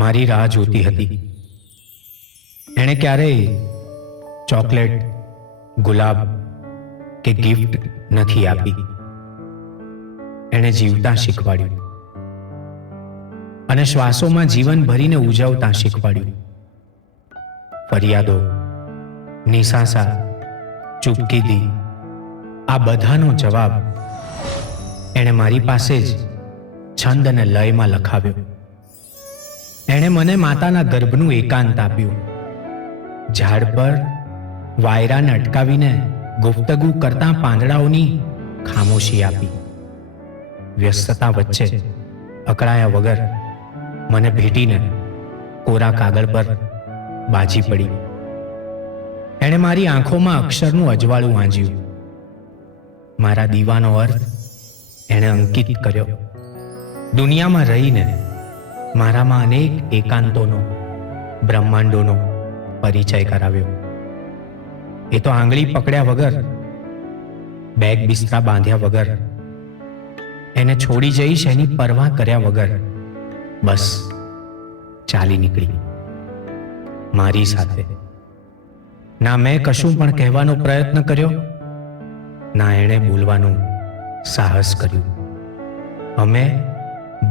મારી રાહ જોતી હતી. એણે ક્યારેય ચોકલેટ, ગુલાબ કે ગિફ્ટ નથી આપી. એણે જીવતા શીખવાડ્યું અને શ્વાસોમાં જીવન ભરીને ઉજવતા શીખવાડ્યું. ફરિયાદો, નિસાસા, ચૂપકીદી, આ બધાનો જવાબ એણે મારી પાસે જ છંદ અને લયમાં લખાવ્યો. એણે મને માતાના ગર્ભનું એકાંત આપ્યું. ઝાડ પર વાયરાને અટકાવીને ગુફ્તગુ કરતા પાંદડાઓની ખામોશી આપી. વ્યસ્તતા વચ્ચે અકળાયા વગર મને ભેટીને કોરા કાગળ પર બાજી પડી. એણે મારી આંખોમાં અક્ષરનું અજવાળું વાંજ્યું. મારા દીવાનો અર્થ એણે અંકિત કર્યો. દુનિયામાં રહીને મારામાં અનેક એકાંતોનો, બ્રહ્માંડોનો પરિચય કરાવ્યો. એ તો આંગળી પકડ્યા વગર, બેગ બિસ્તરા બાંધ્યા વગર, એને છોડી જઈશ એની પરવા કર્યા વગર બસ ચાલી નીકળી મારી સાથે. ના મેં કશું પણ કહેવાનો પ્રયત્ન કર્યો, ના એણે બોલવાનું સાહસ કર્યું. અમે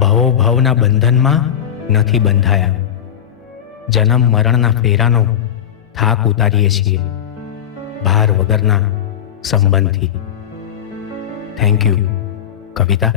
ભવોભવના બંધનમાં નથી બંધાયા. જન્મ મરણના ફેરાનો થાક ઉતારીએ છીએ ભાર વગરના સંબંધથી. Thank you Kavita.